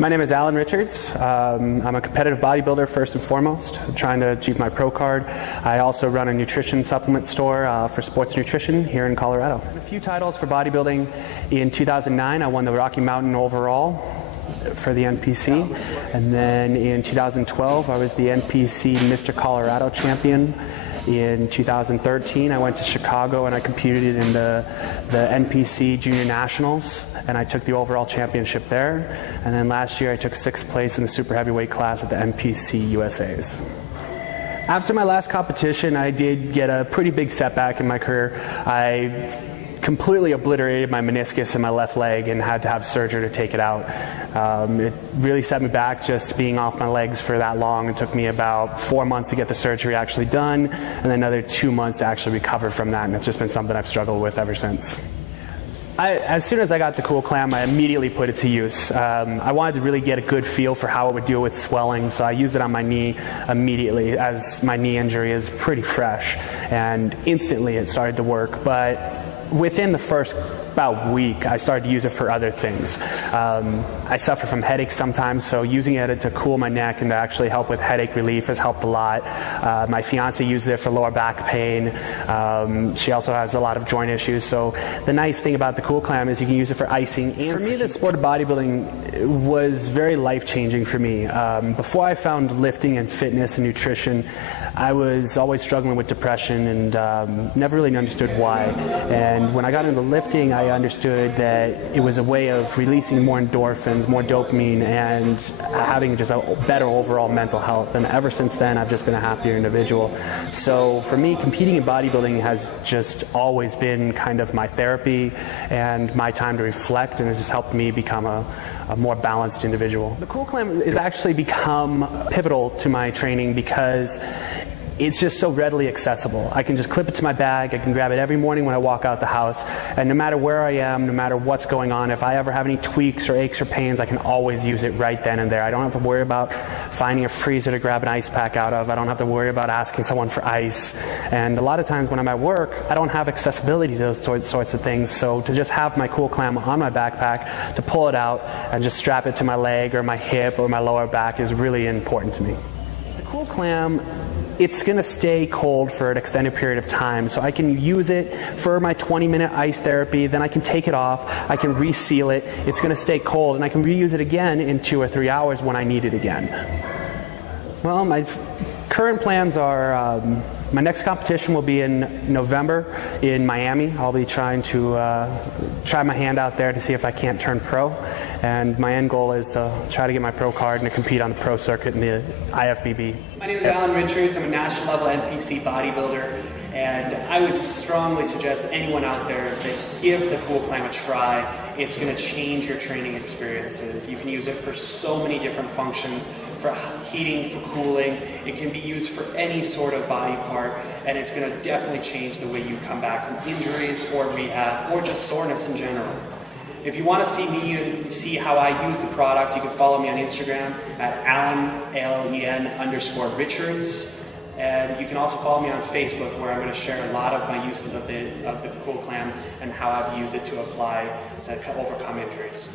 My name is Alan Richards. I'm a competitive bodybuilder first and foremost, trying to achieve my pro card. I also run a nutrition supplement store for sports nutrition here in Colorado. A few titles for bodybuilding. In 2009, I won the Rocky Mountain overall for the NPC, and then in 2012, I was the NPC Mr. Colorado champion. In 2013, I went to Chicago and I competed in the NPC Junior Nationals, and I took the overall championship there. And then last year I took 6th place in the super heavyweight class at the NPC USAs. After my last competition, I did get a pretty big setback in my career. I completely obliterated my meniscus in my left leg and had to have surgery to take it out. It really set me back just being off my legs for that long. It took me about 4 months to get the surgery actually done, and then another 2 months to actually recover from that, and it's just been something I've struggled with ever since. As soon as I got the KOOLCLAM, I immediately put it to use. I wanted to really get a good feel for how it would deal with swelling, so I used it on my knee immediately, as my knee injury is pretty fresh, and instantly it started to work. But within the first about week, I started to use it for other things. I suffer from headaches sometimes, so using it to cool my neck and to actually help with headache relief has helped a lot. My fiance uses it for lower back pain. She also has a lot of joint issues, so the nice thing about the KOOLCLAM is you can use it for icing. And for me, the sport of bodybuilding was very life-changing for me. Before I found lifting and fitness and nutrition, I was always struggling with depression and never really understood why. And when I got into lifting, I understood that it was a way of releasing more endorphins, more dopamine, and having just a better overall mental health. And ever since then, I've just been a happier individual. So for me, competing in bodybuilding has just always been kind of my therapy and my time to reflect, and it's just helped me become a more balanced individual. The KOOLCLAM has actually become pivotal to my training because it's just so readily accessible. I can just clip it to my bag, I can grab it every morning when I walk out the house, and no matter where I am, no matter what's going on, if I ever have any tweaks or aches or pains, I can always use it right then and there. I don't have to worry about finding a freezer to grab an ice pack out of. I don't have to worry about asking someone for ice. And a lot of times when I'm at work, I don't have accessibility to those sorts of things, so to just have my KOOLCLAM on my backpack, to pull it out and just strap it to my leg or my hip or my lower back is really important to me. The KOOLCLAM, it's going to stay cold for an extended period of time, so I can use it for my 20-minute ice therapy, then I can take it off, I can reseal it, it's going to stay cold, and I can reuse it again in 2 or 3 hours when I need it again. Well, my current plans are, my next competition will be in November in Miami. I'll be trying to try my hand out there to see if I can't turn pro, and my end goal is to try to get my pro card and to compete on the pro circuit in the IFBB. My name is Alan Richards. I'm a national level NPC bodybuilder, and I would strongly suggest anyone out there that give the KOOLCLAM a try. It's going to change your training experiences. You can use it for so many different functions, for heating, for cooling. It can be used for any sort of body part, and it's going to definitely change the way you come back from injuries or rehab or just soreness in general. If you want to see me and see how I use the product, you can follow me on Instagram at Alan_Richards. And you can also follow me on Facebook, where I'm going to share a lot of my uses of the KOOLCLAM and how I've used it to apply to overcome injuries.